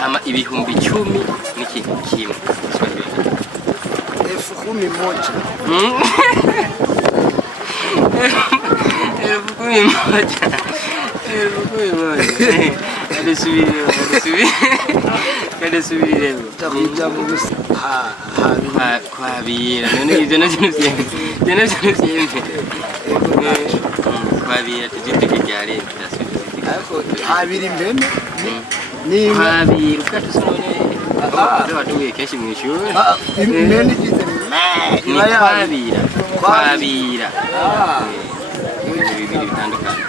hama ibihumbi 10 n'ikintu kimwe 10,000 Kada subire takujabu kwabira none ivyo navyo kwabira tujitike ryari ariko habiri mbene ni kwabira ukatusone waduye keshi mwishuri mbene gize kwabira bibiri bitandukanye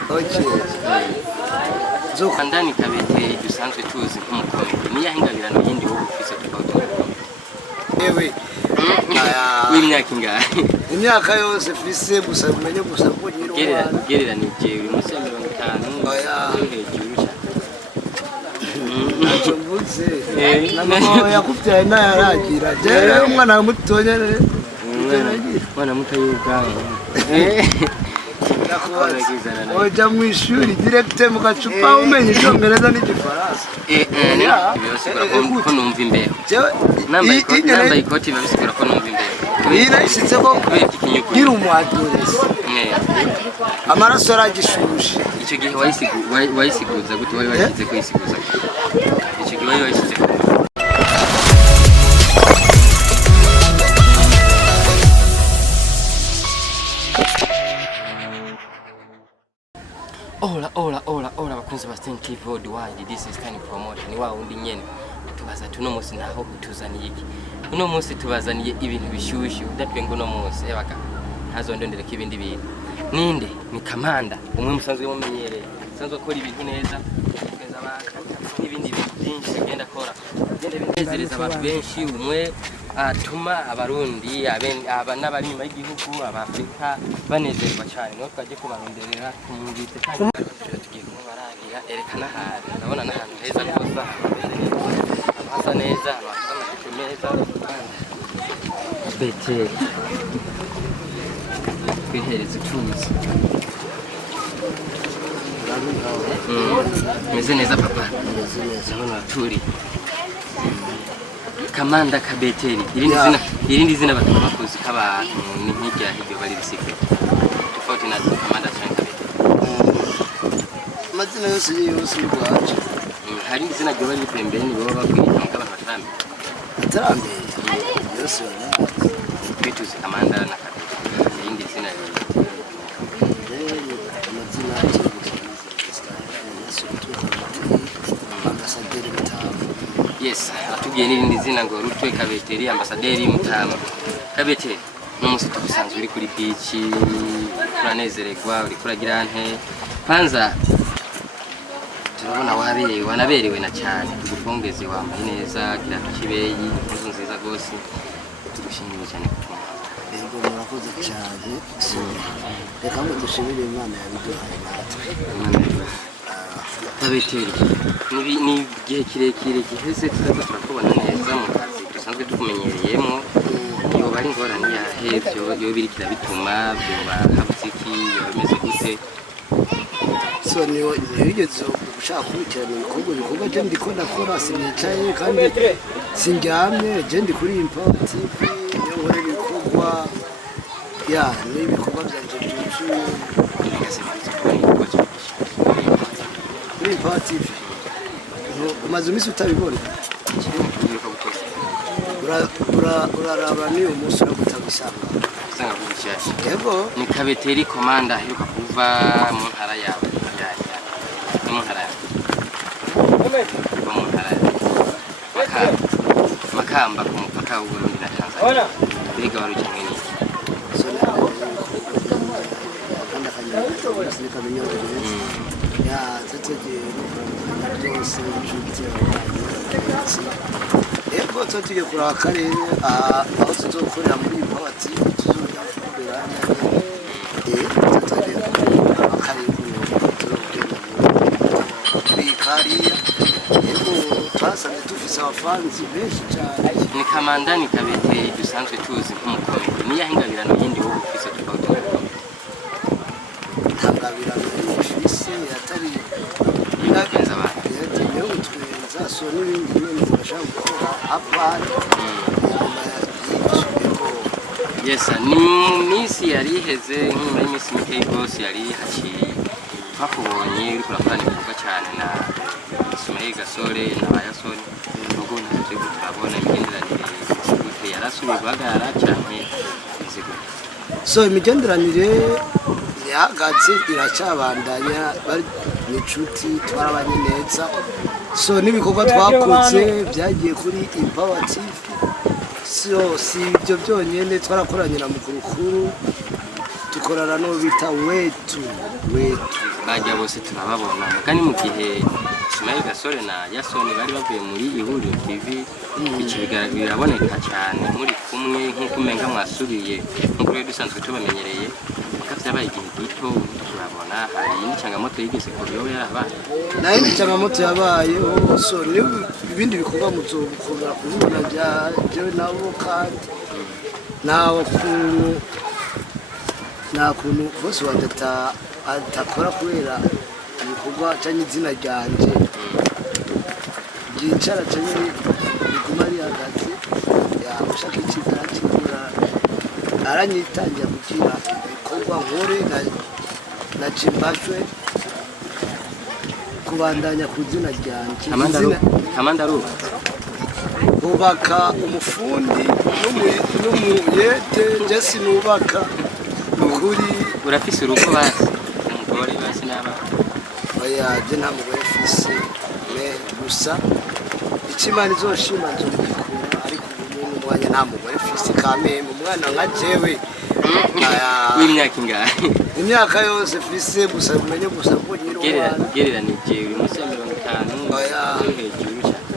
zo ndani kabeteri dusanzwe tuzi nk'umukomedi niya hingabirano yindi wo ufise tubauto ewe w'imyaka ingahe imyaka yose fise gusa umenye gusa ko nyiro gerera ni je uri musi 50 hejuru nacho mbuze namama yakubyaye nayaragira je umwana mutonya mwana muto y'ubwanwa oja mwishuri direct mukacupa umenye icyongereza n'igifaransa ko numva imbere namba ikoti babisigura ko numva imbere irashitse ko gira umuadoresi amaraso aragishushe icyo gihe wayisiguza gute wari washize ko yisiguza icyo gihe wari washize Ola bakunzi ba Stein TV worldwide. This is Stein Promoter. Ni wa undi nyene tubaza tuno musi naho utuzaniye iki uno musi tubazaniye ibintu bishushe udatwe ngo no musi ebaka ntazondondere ko ibindi bintu ninde ni Kamanda umwe musanzwe mumenyereye sanzwe akora ibintu neza kugeza abantu n'ibindi bintu byinshi genda akora genda binezereza abantu benshi umwe atuma abarundi n'abari nyuma y'igihugu abafrika banezerwa cyane no twaje kubaronderera kumwumvise kandi tugiye kumubaragira erekana ahantu ndabona n'ahantu heza rwose hasa neza hasa neza beteri kwihereza utuzi meze neza papa ndabona turi Kamanda kabeteri irindi zina batuma bakuzi k'abantu ni nk'irya hiryo bari bisike tofauti na Kamanda cyane kabeteri amazina yose y'urwaje hari izina ryo bari pembeni baba bakwita nk'abantu batarambe yose bituzi Kamanda na kabeteri irindi zina yes atubwiye n'irindi zina ngo Rutwe Kabeteri ambasaderi Mutama Kabeteri n'umusi tugusanzwe uri kuri beach uranezererwa uri kuragira nte panza turabona wanaberewe na cyane tugupongeze wambaye neza kirato kibeyi impuzu nziza gose tugushimire cyane kutumva rero murakoze cyane reka ngo dushimire Imana yabiduhaye natwe Kabeteri ni gihe kirekire giheze turakubona neza mu kazi dusanzwe tukumenyereyemo iyo bari ngorane ya hevyo yo birikira bituma byo bahabuziki yomeze gute so niyo yigeze gushaka kubitirana ibikorwa je ndiko ndakora sinicaye kandi sindyamye je ndi kuri import niyo nkora ibikorwa ya n'ibikorwa byanje byuzuye kuri import umaze imisi utabibona uraraba ni umunsi no kutabisanga yego ni Kabeteri Komanda heruka kuva mu ntara yawe mu ntara yawe Makamba ku mupaka w'u Burundi na Tanzania biga warujyanye n'iki ya tetege byose inshuti ego tugiye kuraba akarere aho tuzokorera muri impawati tuzoja gukorera tugiye akarere bikariya ego twasanze dufise abafanzi benshi cyane ni Kamanda ni Kabeteri dusanzwe tuzi nk'umukomedi niya hingabirano yindi wo ufise tubauto tangabirano y'ifise yatari yagenza abantu yagiye utwenza so n'ibindi nyine turashaka gukora apana Yes, ni misi yari iheze nk'nyuma y'imisi mike rwose yari haciye twakubonye uri kurakora ibikorwa cyane na Ismail Gasore na Bayasoni nubwo ntacyo turabona imigenderanire gute yarasubiye guhagarara cyane izigo so imigenderanire yahagaze iracabandanya bari n'inshuti twarabanye neza so n'ibikorwa twakoze byagiye kuri Empower TV so si ibyo byonyine twarakoranye na Mukurukuru dukorana no bita wetu bajya bose turababona kandi mu gihe Ismail Gasore na Yasoni bari bavuye muri Ihuriro TV biraboneka cyane muri kumwe nk'uko umenga mwasubiye nk'uko rero dusanzwe tubamenyereye byabaye igihe gito turabona hari n'icyangamoto yigeze kuriyo yarabaye nayo n'icyangamoto yabaye so ibindi bikorwa muzokora kubibona byajewe nabo kandi nta kuntu bose atakora kubera ibikorwa cyangwa izina ryanje ryicara cyangwa riguma rihagaze ushaka icyiza arakigura aranyitangira kugira ibikorwa nkore na cimbashwe kubandanya ku izina ryanje Kamanda Ruba bubaka umufundi n'umuyede jesi nubaka ukuri urafise urugo basi umugore basi n'abana oya je nta mugore fise gusa ikimana izoshima nzobikura ariko umuntu mwanya nta mugore fise kameme umwana nka jewe w'imyaka ingahe imyaka yose fise gusa umenye gusa ko nyiri gereranije uri munsi ya 50 oya hejuru cyane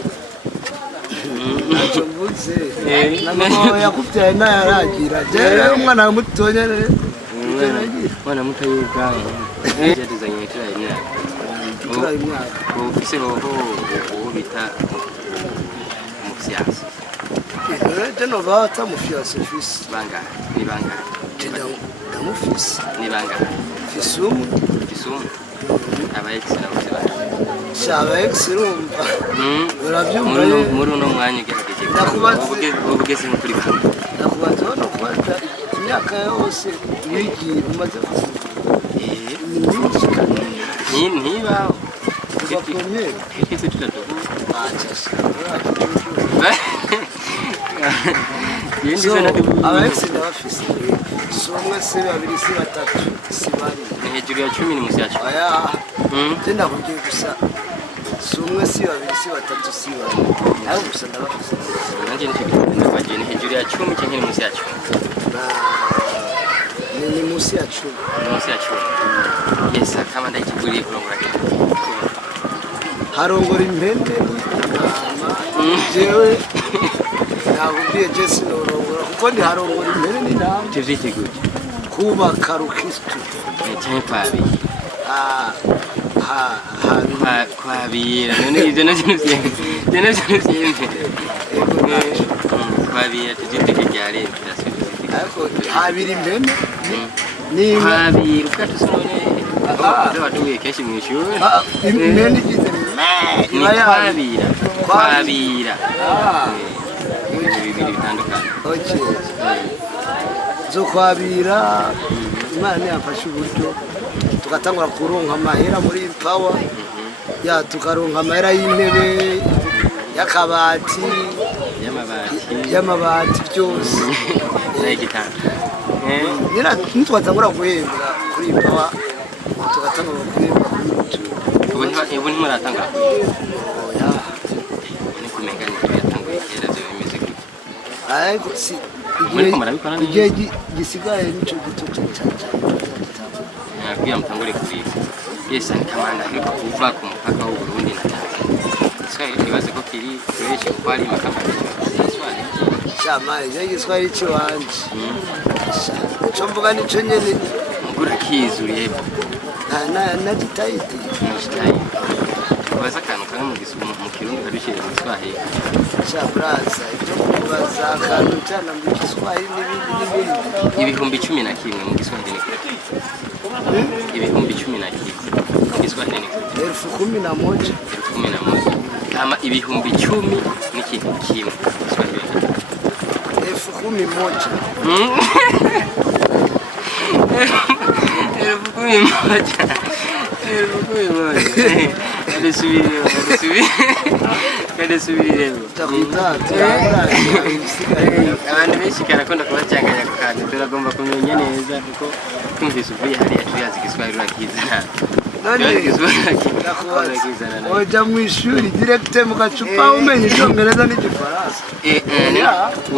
ntacyo mvuze na mama yakubyaye ntayaragira jewe umwana mutonya mwana muto y'ubwanwa yatuzanye turaye imyaka ufise roho uwo bita umufyasi jeno bata mufyasi fise bangahe ni bangahe ndamufise ni bangahe fisumu aba ex na bose bana shaba ex rumva urabyumva muri uno mwanya ugejeje ubugeze kuri bana ndakubaza hano kwata imyaka yose yigiye umaze ntibaho bakomye kiti tutatugu abaex ndabafise so umwe se babiri se batatu si bane ni hejuru ya 10 ni musi ya 10 aya tenda kugiye gusa si umwe si babiri si batatu si bane aho gusa ndabafise nanjye nicyo gitanda bagiye ni hejuru ya 10 cyangwa ni musi ya 10 ni musi ya 10 musi ya 10 yes kama ndakiguriye kurongora harongora impende jewe nakubwiye jesi norongora kuko ndi harongora impende n'intama tuvyiteguye kubaka rukristo cyane kwabira none ivyo navyo nvyembe kwabira tuvyitege ryari ariko habira impende kwabira ukatusone waduye kenshi mw'ishuri impende igize kwabira ibintu bibiri bitandukanye zo kwabira Imana yafashe uburyo tugatangura kuronka amahera muri Empower tukaronka amahera y'intebe y'akabati y'amabati byose nitwatangura guhembwa kuri Empower tugatangura guhembwa ubu ntimuratangura ni kumenga nitwe yatanguye kera byo bimeze gute ariko si igihe gisigaye nicyo gito cyane nabwiye mutangure kwiga yesa ni Kamanda ariko kuva ku mupaka w'u Burundi na Tanzania Kiswahili kibaze ko kiri fresh kwari makambani Kiswahili chama je Kiswahili chiwanje cyo mvuga nico nyene mugura kizuriye na jitahidi baza kantu kamwe mu kirundi kadushire mu Kiswahili chabraza ibyo kubaza kantu cyane mu Kiswahili n'ibindi 11 mu Kiswahili ni 11 mu Kiswahili ni 11,000 11 hama ibihumbi 10 n'ikintu kimwe 10,000 abantu benshi karakunda kubacanganya ku kantu turagomba kumenya neza kuko twumvise uvuye hariya tuyazi igiswahili urakiza oja mu ishuri direct mu gacupa umenye icyongereza n'igifaransa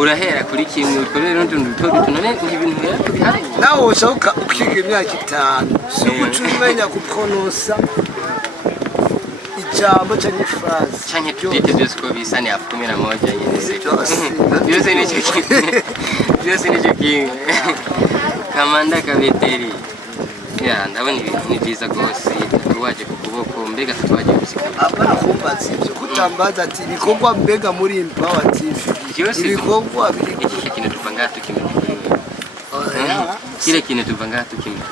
urahera kuri kimwe ukorera n'utundi duto none ibintu bihari nawe ushaka ukiga imyaka 5 si guca umenya kupronosa ijambo cyangwa ifaransa cyangwa tudite byose ko bisa ni hafi 11 nyine byose ni cyo kimwe kamanda kabeteri ya ndabona ibintu ni byiza rwose tatuwaje ku kuboko mbega tatuwaje gusika apana kumbaza ibyo kutambaza ati ibikorwa mbega muri Empower TV ibikorwa biri iki kintu tuva ngaha tukimenya kile kintu tuva ngaha tukimenya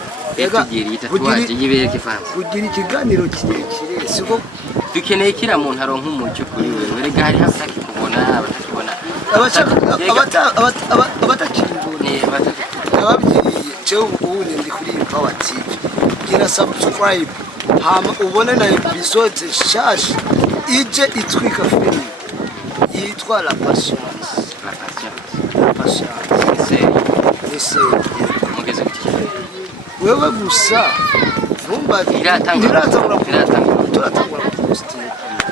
tugiriye tatuwaje yibere kifanza kugira ikiganiro kirekire siko dukeneye kira muntu aronka umucyo kuri wewe rega hari hafaki kubona abatakibona ababyiye cyo ubunye ndi kuri Empower TV gira subscribe hama ubone na episode shash ije itwika film yitwa La Patience ese mugeze kuti wewe gusa vumba turatangura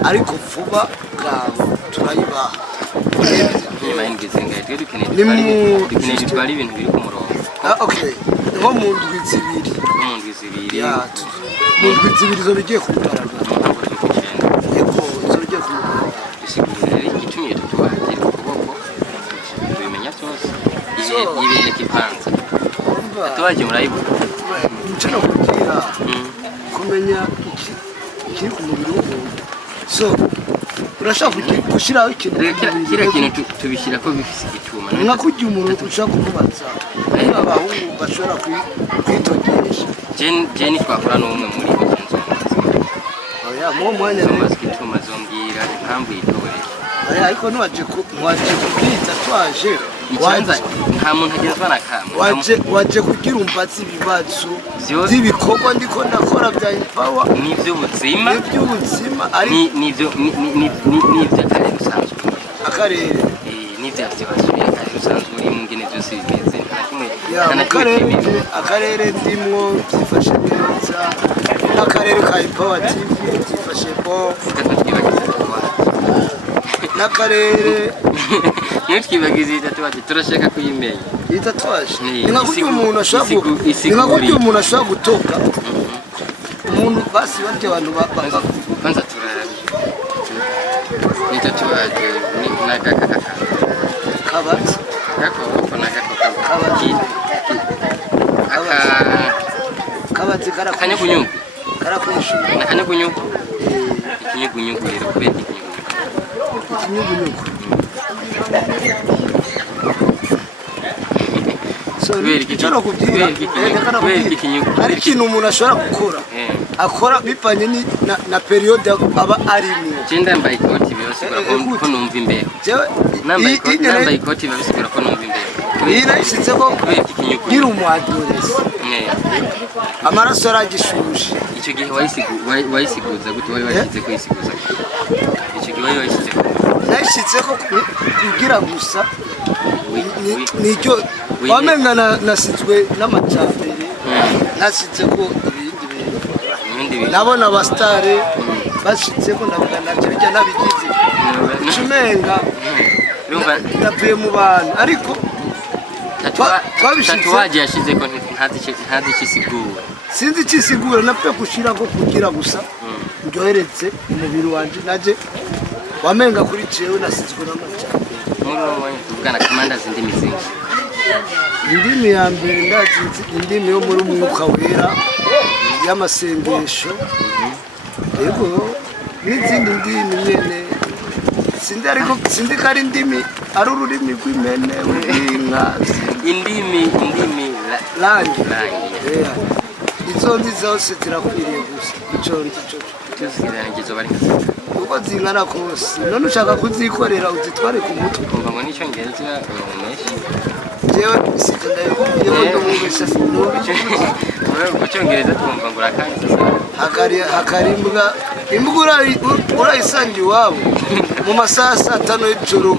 ariko vuba bwabo turayibaha dukeneye twari ibintu biri ku murongo okay nko mu ndwi zibiri mu ndwi zibiri zo bigiye kugaragara yego zo bigiye kugaragara isigurira igitumye tatuwaje ku kuboko tubimenya cyose yibere kipanza tatuwaje murayibona ncana kugira kumenya iki ku mubiri w'umuntu so urashaka gushiraho ikintu kira kintu tubishira ko bifise igituma nka kujya umuntu ushaka kumubaza niba abahungu bashobora kwitogesha je ni twakora n'umwe muri bo nzoma oya mu mwanya nzoma zituma zombwira impamvu yitoresha oya ariko nwaje kubwita twaje icanza nta muntu agezwa na kamwe waje kugira umbatsi ibibazo by'ibikorwa ndiko ndakora bya Empower n'ivy'ubuzima ari n'ivyo akarere usanzwe akarere n'ivyo byabasubiye akarere usanzwe uri mu ngene byose bimeze akarere ndimwo byifashe neza n'akarere ka Empower TV byifashe bo n'akarere ntitwibagize tatuwaje turashaka kuyimenya tatuwaje nka kujya umuntu ashobora gutoka umuntu basi barya abantu kwanza turabe ni tatuwaje ni nagaka kabatsi gako nagako kabatsi kanyagunyugu karakunshi nakanyagunyugu ikinyugunyugu rero kubera ikinyugunyugu hari ikintu umuntu ashobora gukora akora bipanye na periode aba arimo ndambaye ikoti bibasigura ko numva imbere nambaye ikoti bibasigura ko numva imbere yirashitse ko yiri umwadoresi amaraso yaragishushe icyo gihe wayisiguza gute wari washyize ko yisiguza icyo gihe wari washyize ko nashitse ko kugira gusa nicyo wamenga nasizwe n'amacambere nasitse ko ibindi nabona abastare bashitse ko ndavuga nacyo bijya nabigize cumenga navuye mu bantu ariko tatuwaje yashize ko ntazi kisigura sinzi kisigura napfe gushira ko kugira gusa ndyoheretse umubiri wanje naje wamenga kuri jewe nasizwe n'amacambere muri uwo mwanya tuvugana kamanda zindimi zinshi indimi ya mbere ndazi indimi yo muri umwuka wera y'amasengesho yego n'izindi ndimi nyene sindi kari indimi ari ururimi rw'imene w'inka indimi langi izo nzi zose zirakwiriye gusa ico tuzirangizo bari uko zingana kose none ushaka kuzikorera uzitware ku mutwe kumva ngo n'icyongereza umeshe jewe sikunda yewe ndumubesha sinubi mu cyongereza twumva ngo urakanze hakarimbwa imbwa urayisangiye iwabo mu masaha 5 y'ijoro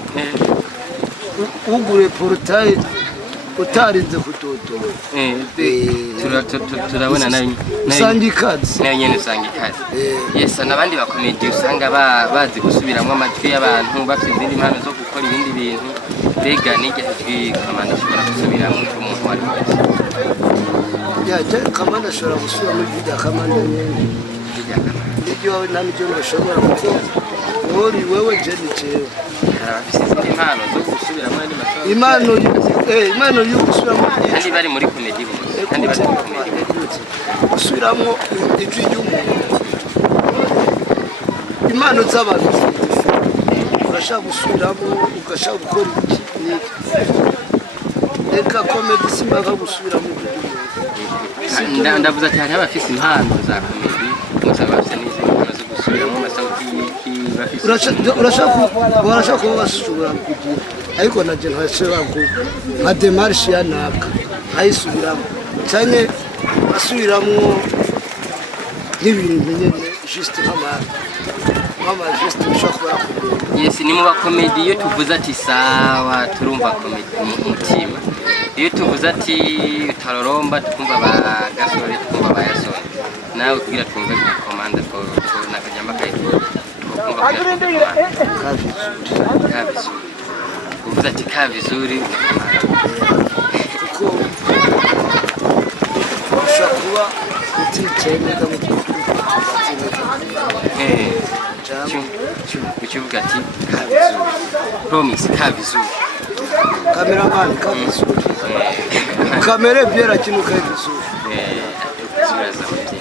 ugure portail utarinze kutotora turabona nayo usanga ikaze nayo nyene usanga ikaze yes n'abandi bakomedi usanga bazi gusubiramo amajwi y'abantu bafite izindi mpano zo gukora ibindi bintu mbega n'igihe Kamanda ashobora gusubiramo umuntu wari wese yaje Kamanda ashobora gusubira muri video Kamanda nyene nibyo namijyo bashobora kuko wewe je ni jewe abafite izindi mpano zo gusubiramo andi matora impano yo gusubiramo kandi bari muri komedi kandi bari muri komedi gusubiramo ijwi ry'umuntu impano z'abantu urashaka gusubiramo ugashaka gukora iki reka komedi simba gusubiramo ndavuze ati hari abafite impano za komedi musaba bafite n'izindi mpano zo gusubiramo amasauti urashaka kuba basubira kugira ariko naje ntashobora nka demarche ya naka ayisubiramo cyane basubiramo n'ibintu nyene juste mama juste ushaka yes ni mu bakomedi iyo tuvuze ati sawa turumva komedi umutima iyo tuvuze ati taroromba twumva ba gasore twumva ba yasone nawe kugira twumve Kamanda ko nakajyamba kayito kavizu uvuze ati kavizuri kuko ushaka kuba uticeneza mu ukivuga ati kavizuri promise kavizuri cameraman kavizuri kamera byera kinu kavizuri ziraza mutye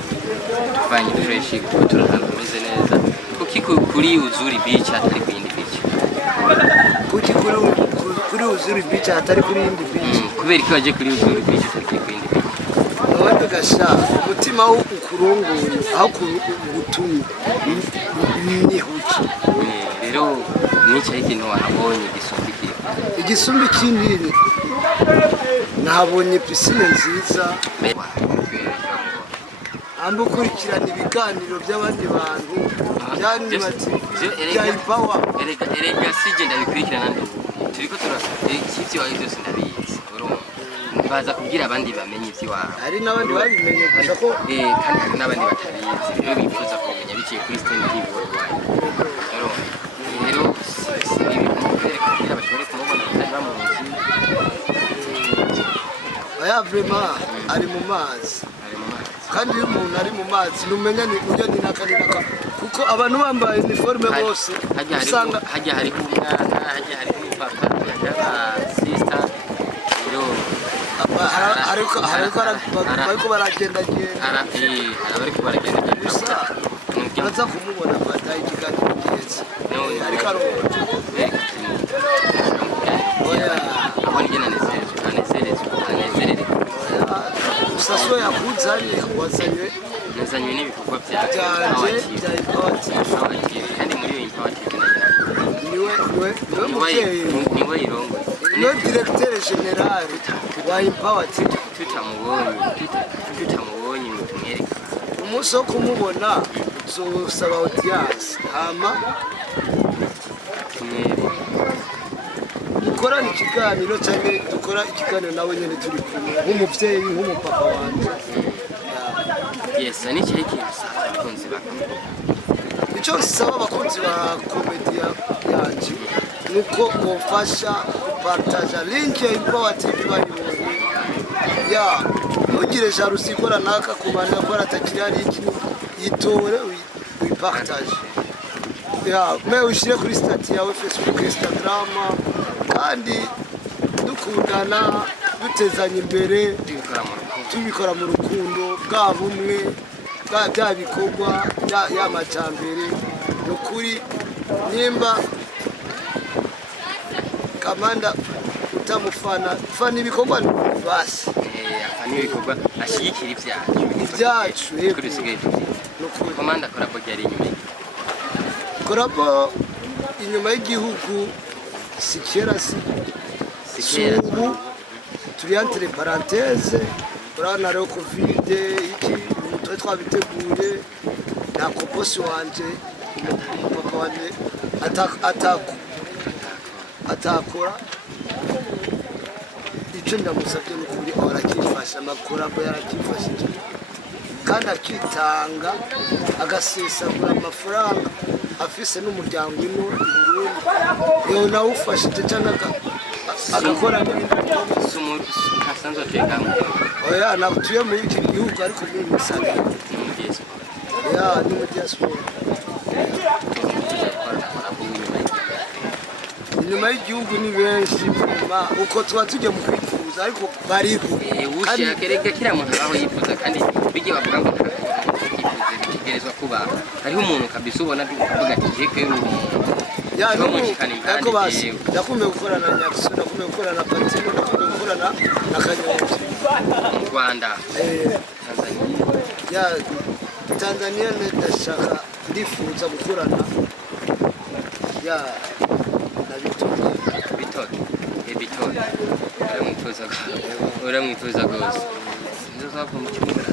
tuvanye fresh kutura ahantu hameze neza kuki kuri uzuri beach atari ku yindi beach kuki kuri uzuri beach atari kuri yindi beach kubera ko waje kuri uzuri beach atari ku yindi beach nawe gasha umutima wo ukurongoye aho kugutumye ni huki rero nica ikintu wahabonye igisumbi kinini nahabonye pisine nziza ambo kurikirana ibiganiro by'abandi bantu byani bati bya power erega sije ndabikurikirana turiko ikiti wa ibyo sindabizi baza kubwira abandi bamenye iby'iwabo hari n'abandi babimenye gusa ko kandi hari n'abandi batabizi rero bifuza kumenya biciye kuri Stand TV Worldwide rero kugira bashobore kumubona batari bamuzi aya vraiment ari mu mazi kandi iyo umuntu ari mu mazi numenya ni ujya ni nakanaka kuko abantu bambaye uniforme bose usanga hajya hari umwana hajya hari papa hajya sister rero ariko baragenda ariko baragenda gusa baza kumubona bataye ikiganiro cyese ariko abona igena anezerezwa usaso yakuzanye wazanywe nazanywe n'ibikorwa byanje kandi muri iyo impawati niwe irongo niwe directeur general wa impawati tutamubonye ngo tumwereke umunsi wo kumubona uzosaba audience hama dukorana ikiganiro cyangwa dukora ikiganiro nawe nyine turi kumwe nk'umubyeyi nk'umupapa wanjye yes ni cyo abakunzi ba komedi icyo nsaba abakunzi ba komedi yacu nuko mufasha gupartaja link ya Impawa TV bayibonye ya ntugire jalousie ikora naka kubana ko atakiri ari iki yitore uyipartage ya me ushire kuri stati yawe Facebook Instagram kandi dukundana dutezanya imbere tubikora mu rukundo bwa bumwe bwa bikorwa y'amajambere no kuri nimba Kamanda utamufana fana ibikorwa basi afana ibikorwa ashigikira ibyacu kuri sigaye Kamanda akora ko yari inyuma korabo inyuma y'igihugu si kera si ubu turi entre parenthèse urabona rero covid iki twari twabiteguye nako bosi wanje papa wanje atakora icyo ndamusabye ni ukuri arakifasha amakorabo yarakifashije kandi akitanga agasesagura amafaranga afise n'umuryango ino i Burundi yewe nawufashije cyangwa agakora n'ibindi ntasanzwe atekamo oya natuye muri iki gihugu ariko muri Musaga ya ni mu diaspora inyuma y'igihugu ni benshi uko tuba tujya mu kwifuza ariko bariho ushaka rega kiriya muntu aho yifuza kandi bijye bavuga ngo bitegerezwa kuba hariho umuntu kabisa ubona avuga ati je kwe ariko basi ndakumbuye gukorana na Nyakiso ndakumbuye gukorana na Patino ndakumbuye gukorana na Kanyombya mu Rwanda ya Tanzania ndashaka ndifuza gukorana ya Bitoke uramwifuza gose ndazava mu cyumba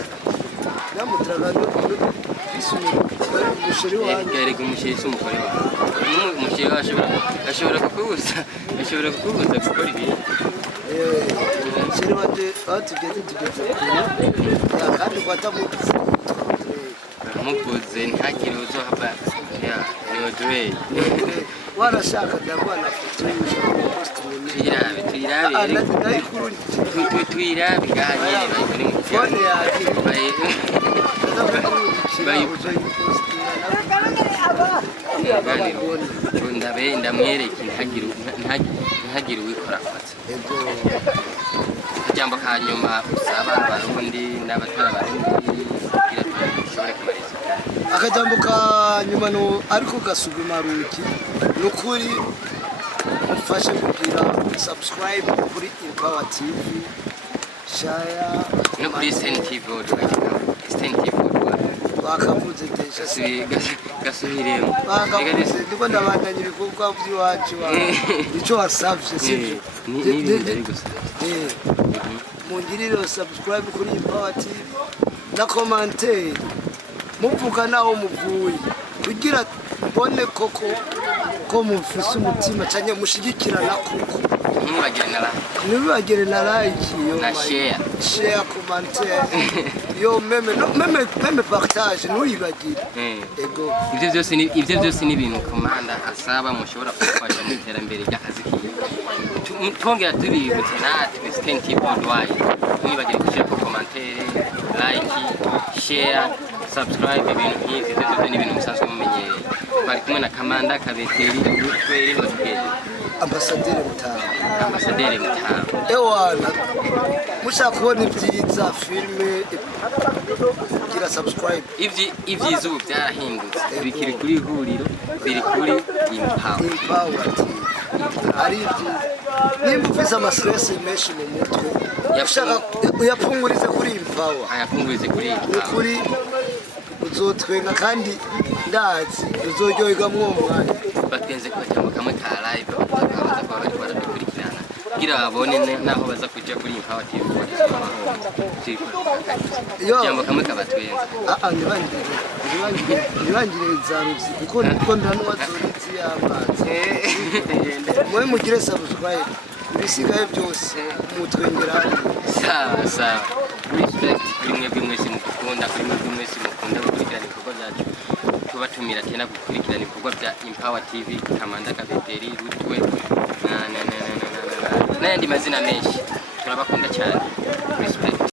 namutaraga umusheri wanjye yarega umusheri s'umugore wawe umusheri ashobora kukubuza gukora ibintu umusheri wanjye aho tugeze kure kandi kwatamubuze mubuze ntagire uzohava niodrey warashaka ndabona foto tuyirabe gahanyene bayibone mu fone yaje ndamwereke ntagire uwikora kotsa akajambo ka nyuma usaba abarundi n'abatari abarundi kugira dushobore kumariza akajambo ka nyuma no ariko gasuguma ruki nukuri mufashe kugira subscribe kuri Empower TV share no kuri STV bakavuze desha gasubiremo ndiko ndabandanya ibikorwa by'iwacu icyo wasavye sivyo mungirire subscribe kuri Empower TV na commentaire muvuga naho muvuye kugira mbone koko ko mufise umutima cyane mushigikirana koko ntibibagire na like na share commentaire yo meme partage ntuyibagire ego ivyo byose ni ibintu komanda asaba mushobora gufasha mu iterambere ry'akazi kiwe twongera tubibutse natwe STV worldwide ntibagire gushyira commentaire like share subscribe ibintu nk'ivyo byose ni ibintu musanzwe mumenyereye bari kumwe na Kamanda Kabeteri twere batugeze Ambasaderi Mutamba ewana mushaka kubona ibyiza filme gira subscribe ivyiza ubu byarahindutse bikiri kuri ihuriro biri kuri Empower ari nimba ufise amastress menshi mu mutwe ushaka uyapfungurize kuri Empower kuri uzotwenga kandi ndazi uzoryoherwamwo umwanya batenze kwajyamo kamwe ka live bakaza kwa bari baradukurikirana kugira babone naho baza kujya kuri Empower TV jambo kamwe kabatwenza nibangire zaruzi kuko ndanwa zoritsi y'amazi mwe mugire subscribe ibisigaye byose mutwengera sawa respect kuri mwebwe mwese mukunda gukurikirana ibikorwa byacu tubatumira tena gukurikirana ibikorwa bya Empower TV Kamanda Kabeteri Rutwe n'ayandi mazina menshi turabakunda cyane respect